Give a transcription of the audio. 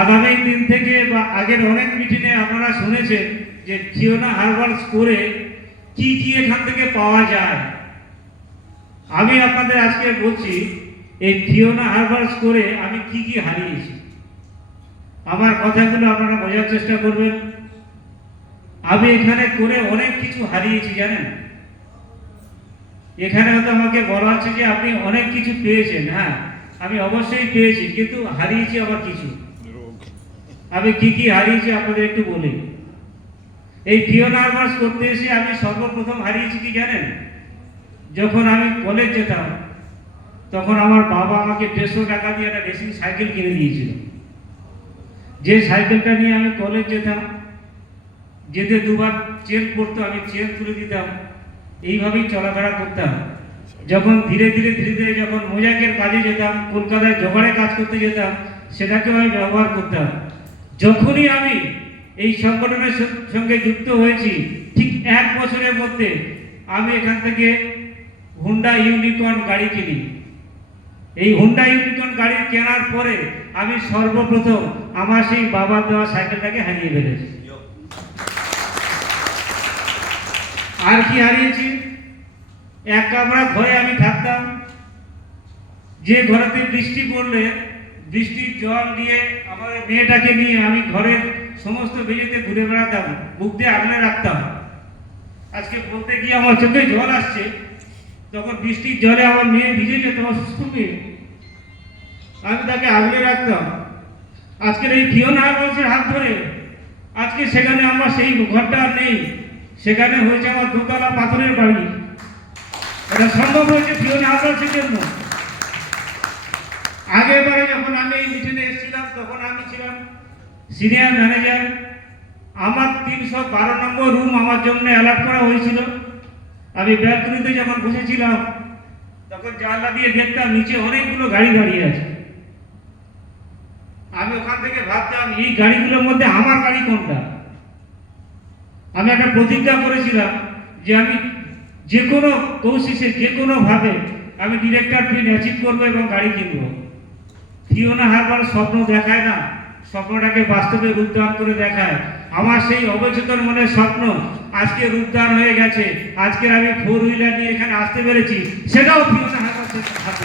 আগামী দিন থেকে বা আগের অনেক মিটিংয়ে আপনারা শুনেছেন যে ফিওনা হারবাল স্কোরে কি কি এখান থেকে পাওয়া যায়। আমি আপনাদের আজকে বলছি এই ফিওনা হারবাল স্কোরে আমি কি কি হারিয়েছি। আমার কথাগুলো আপনারা বোঝার চেষ্টা করবেন। আমি এখানে করে অনেক কিছু হারিয়েছি জানেন। এখানে হয়তো আমাকে বলা হচ্ছে যে আপনি অনেক কিছু পেয়েছেন, হ্যাঁ আমি অবশ্যই পেয়েছি, কিন্তু হারিয়েছি আবার কিছু। আমি কি কি হারিয়েছি আপনাদের একটু বলি। এই ফিওনা হারবাল করতে এসে আমি সর্বপ্রথম হারিয়েছি কি জানেন, যখন আমি কলেজ যেতাম তখন আমার বাবা আমাকে 150 টাকা দিয়ে একটা রেসিং সাইকেল কিনে দিয়েছিল। যে সাইকেলটা নিয়ে আমি কলেজ যেতাম, যেতে দুবার চেন পড়তো, আমি চেন তুলে দিতাম, এইভাবেই চলাফেরা করতাম। যখন ধীরে ধীরে যখন মোজাকের কাজে যেতাম, কলকাতায় জোগাড়ে কাজ করতে যেতাম, সেটাকেও আমি ব্যবহার করতাম। যখনই আমি এই সংগঠনের সঙ্গে যুক্ত হয়েছি, ঠিক 1 বছরের মধ্যে আমি এখান থেকে হুন্ডা ইউনিকর্ন গাড়ি কিনি। এই হুন্ডা ইউনিকর্ন গাড়ি কেনার পরে আমি সর্বপ্রথম আমার সেই বাবার দেওয়া সাইকেলটাকে হারিয়ে ফেলেছি। আর কি হারিয়েছি, এক কামরা ঘরে আমি থাকতাম, যে ঘরেতে বৃষ্টি পড়লে বৃষ্টির জল নিয়ে আমাদের মেয়েটাকে নিয়ে আমি ঘরের সমস্ত মেঝেতে ঘুরে বেড়াতাম, বুক দিয়ে আগলে রাখতাম। আজকে বলতে গিয়ে আমার চোখে জল আসছে, তখন বৃষ্টির জলে আমার মেয়ে ভিজে যেত, অসুস্থ মেয়ে, আমি তাকে আগলে রাখতাম। আজকের এই ফিওনা হারবালসের হাত ধরে আজকে সেখানে আমার সেই ঘরটা আর নেই, সেখানে হয়েছে আমার 2 তলা পাথরের বাড়ি। এটা সম্ভব হয়েছে ফিওনা হারবালসের জন্য। আগেরবারে যখন আমি এই মিটিংয়ে এসেছিলাম তখন আমি ছিলাম সিনিয়র ম্যানেজার। আমার 312 নম্বর রুম আমার জন্য অ্যালার্ট করা হয়েছিল। আমি ব্যালকনিতে যখন বসেছিলাম তখন জানলা দিয়ে দেখতাম নিচে অনেকগুলো গাড়ি দাঁড়িয়ে আছে। আমি ওখান থেকে ভাবতাম এই গাড়িগুলোর মধ্যে আমার গাড়ি কোনটা। আমি একটা প্রতিজ্ঞা করেছিলাম যে আমি যে কোনো কোশিশে যে কোনোভাবে আমি ডিরেক্টর পিন অ্যাচিভ করবো এবং গাড়ি কিনবো। ফিওনা হারবাল স্বপ্ন দেখায় না, স্বপ্নটাকে বাস্তবে রূপদান করে দেখায়। আমার সেই অবচেতন মনের স্বপ্ন আজকে রূপদান হয়ে গেছে। আজকে আমি 4 হুইলার নিয়ে এখানে আসতে পেরেছি, সেটাও ফিওনা হারবাল হাতে।